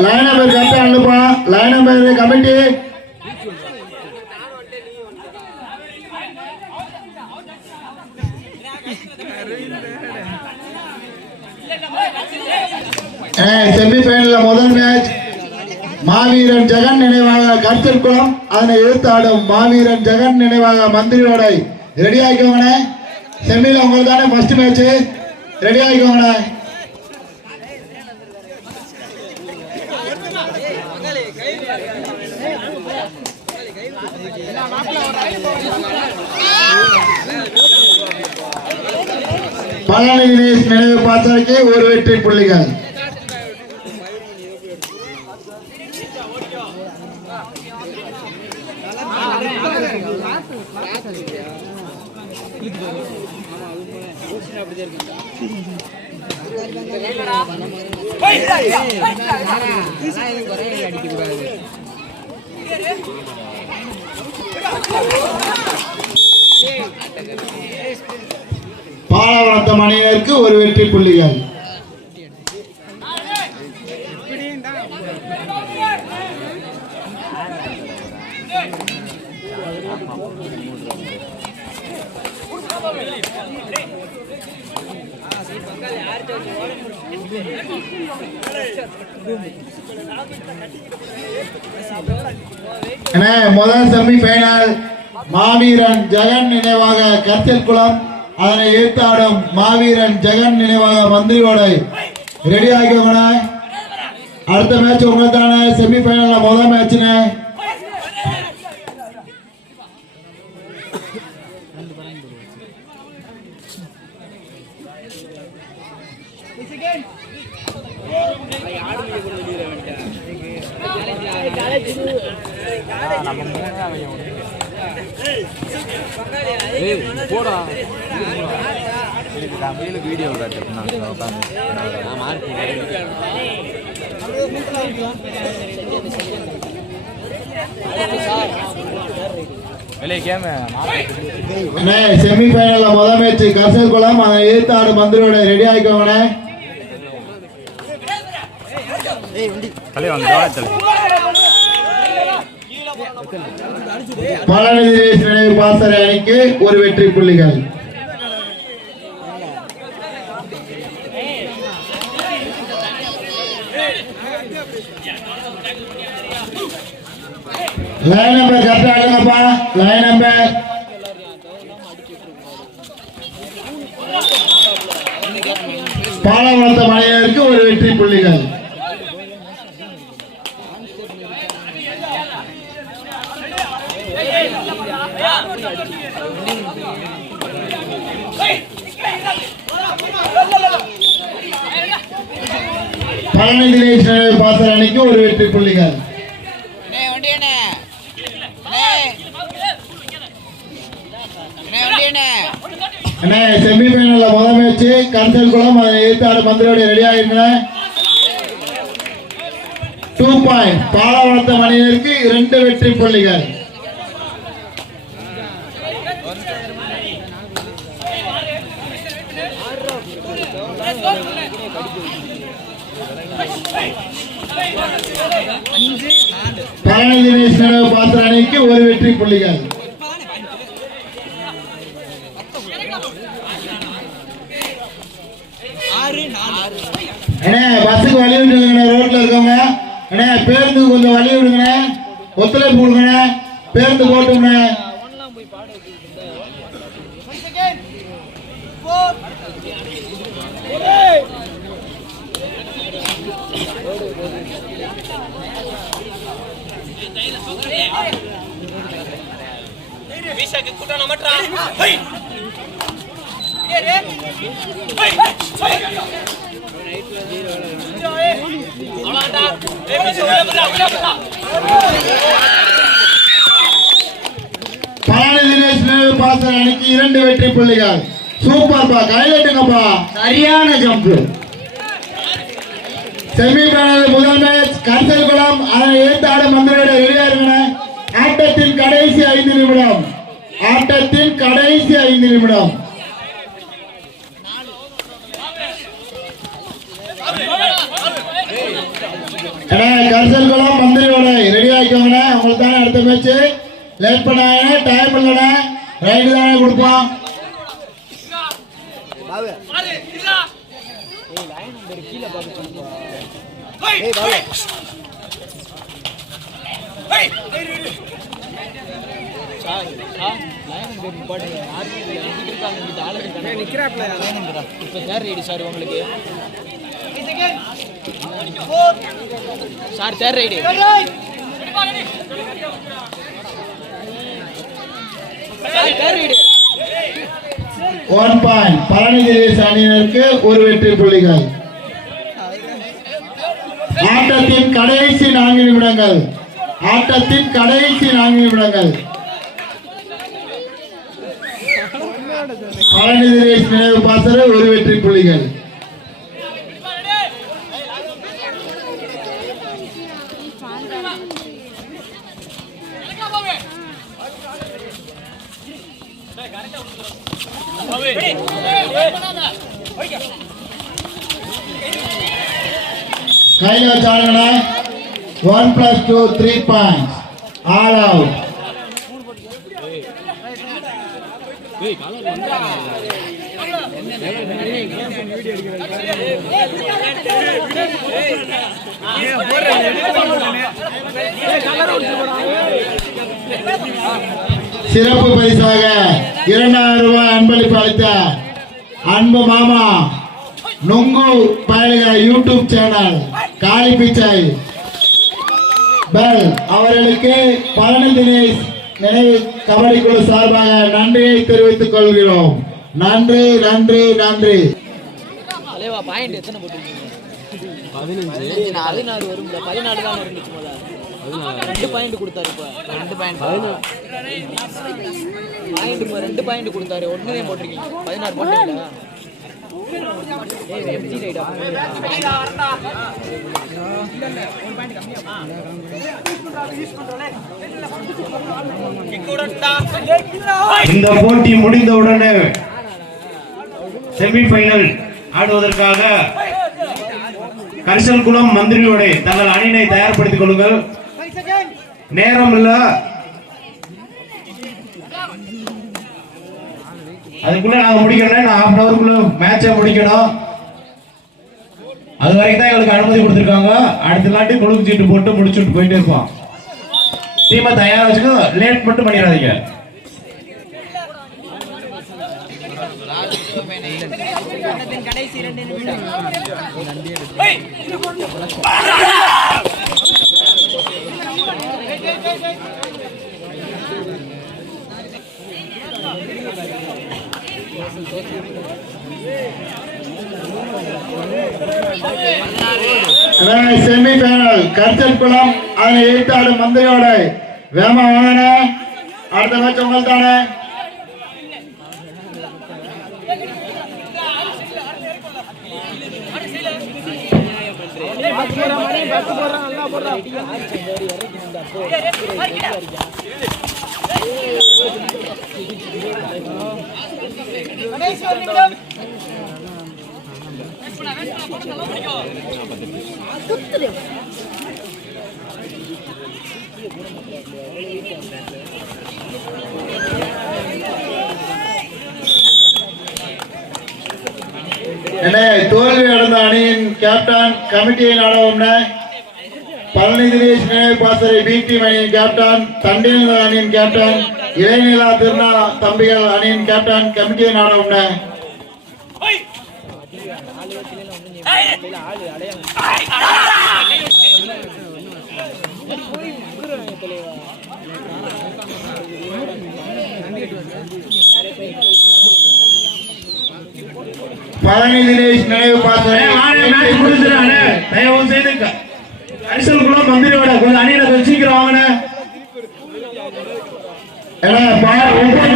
Line number கரெக்டா அனுப்பா line number committee செமிஃபைனல்ல முதல் மேட்ச் மாவீரன் ஜெகன் நினைவாக கருத்தர் குளம் அதனை எதிர்த்து ஆடும் மாவீரன் ஜெகன் நினைவாக மந்திரியோடை ரெடி ஆகிக்கோங்கண்ணே. செமில உங்களுக்கு தானே ஃபர்ஸ்ட் மேட்ச் ரெடி ஆகிக்கோங்கண்ணே. பழனி தினேஷ் நினைவு பார்த்ததற்கு ஒரு வெற்றி புள்ளிகள் பாலவனத்தம் அணியினருக்கு ஒரு வெற்றி புள்ளிகள். முதல் செமி பைனல் மாவீரன் ஜெகன் நினைவாக கர்த்தல் குளம் அதனை எதிர்த்தாடும் மாவீரன் ஜெகன் நினைவாக மந்திரியோடை ரெடி ஆகிக்கோங்கண்ணே அடுத்த மேட்ச் உங்களுக்கு தானே செமி ஃபைனல்ல முதல் மேட்ச்னே போடா தமிழுக்கு வீடியோ காட்டு நான் முதல் மேட்ச் கர்த்தல் குளம் அதனை எதிர்த்தாடும் மந்திரியோடை ரெடி ஆகிக்கோங்கண்ணே தலை வாங்க தலை பழனி தினேஷ் நினைவு பாசறை அணிக்கு ஒரு வெற்றி புள்ளிகள். லைன் நம்பர் கரெக்டா ஆடுங்கப்பா லைன் நம்பர் பாலவளத்த மலையருக்கு ஒரு வெற்றி புள்ளிகள். பழனி தினேஷ் நினைவு அணிக்கு ஒரு வெற்றி புள்ளிகள் அண்ணே செமிஃபைனல்ல முதல் மேட்ச் கன்சல் குளம் ரெடி ஆயிருங்க டூ பாயிண்ட் பாலவளத்த மணியருக்கு இரண்டு வெற்றி புள்ளிகள். பழனி தினேஷ் நினைவு பாத்திர அணிக்கு ஒரு வெற்றி புள்ளிகள். அண்ணே பஸ்ஸுக்கு வழி விட்டுருங்கண்ணே ரோட்ல இருக்கவங்க. அண்ணே பேருந்துக்கு கொஞ்சம் வழி விடுங்கண்ணே. ஒத்துழைப்பு கொடுங்கண்ணே. பேருந்து போட்டுங்கண்ணே பழனி தினேஷ் நினைவு பாசன அணிக்கு இரண்டு வெற்றி புள்ளிகள். சூப்பர்ப்பா கையிலட்டுங்கப்பா சரியான ஜம்ப் செமி ஃபைனல் முதல் மேட்ச் கரிசல் குளம் அதனை எதிர்த்து ஆடும் மந்திரோட ரெடியா இருங்க ஆட்டத்தின் கடைசி ஐந்து நிமிடம். ஆட்டத்தின் கடைசி ஐந்து நிமிடம். அண்ணா, கரிசல் குளம் மந்திரியோட ரெடி ஆகிக்கோங்கண்ணே உங்களுக்கு தானே அடுத்த மேட்ச் லேட் பண்ணாங்க டைம் இல்லைண்ணே ரைட்டு தானே கொடுப்போம். இப்போ சார் ரெடி சார் உங்களுக்கு? Sir sir ready one point Palani Dinesh அணியினருக்கு ஒரு வெற்றி புள்ளிகள். ஆட்டத்தின் கடைசி நான்கு நிமிடங்கள். ஆட்டத்தின் கடைசி நான்கு நிமிடங்கள். பழனி தினேஷ் நினைவு பாசற ஒரு வெற்றி புள்ளிகள் கையில் வச்சாங்கன்னா one plus two three points all out சிறப்பு பரிசாக இரண்டாயிரம் ரூபாய் அன்பளிப்பு அளித்த அன்பு மாமா நுங்கு பயலுக யூடியூப் சேனல். காளி பிச்சை. பெல் அவர்களுக்கு பழனி தினேஷ் நினைவு கபடி குழு சார்பாக நன்றியை தெரிவித்துக் கொள்கிறோம். நன்றி நன்றி நன்றி. பதினாறு வரும்ல பதினாலு தான் இருந்துச்சு ரெண்டு பாயிண்ட் கொடுத்தாரு இப்போ. ரெண்டு பாயிண்ட் பாயிண்ட் ரெண்டு பாயிண்ட் கொடுத்தாரு. ஒண்ணுதே போட்டிருக்கீங்க. பதினாறு போட்டீங்களா இந்த போட்டி முடிந்தவுடனே செமிபைனல் ஆடுவதற்காக கரிசல்குளம் மந்திரியோட தங்கள் அணியினை தயார்படுத்திக் கொள்ளுங்கள். நேரம் இல்லை அதுக்குள்ள நாங்க முடிக்கணும் நான் ஹாஃப் அன் அவருக்குள்ள மேட்சை முடிக்கணும். அது வரைக்கும் தான் எங்களுக்கு அனுமதி கொடுத்துருக்காங்க. அடுத்த நாட்டி கொழுக்கு சீட்டு போட்டு முடிச்சுட்டு போயிட்டே இருப்போம். டீமை தயாரா வச்சுக்கோ லேட் மட்டும் பண்ணிடாதீங்க. செமி கரிசல் குளம் அதனை எதிர்த்தாடும் மந்திரியோட வேமா வாங்கின அடுத்த மேட்ச் உங்கள் தானே? என்ன தோல்வி அடைந்த அணியின் கேப்டன் கமிட்டியை நாடகம்னா பழனி தினேஷ் நினைவு பாசறை பி டீம் அணியின் கேப்டன் தண்டிநில அணியின் கேப்டன் இளைநிலா திருநா தம்பிகள் அணியின் கேப்டன் கமிட்டியை நாடகம்னா பழனி தினேஷ் நினைவு முடிஞ்சிடானே தயவு செய்து கரிசல் குளம் மந்திரியோட கொஞ்சம் அணியில கொஞ்சம் சீக்கிரம் வாங்கினே É, vai, vai.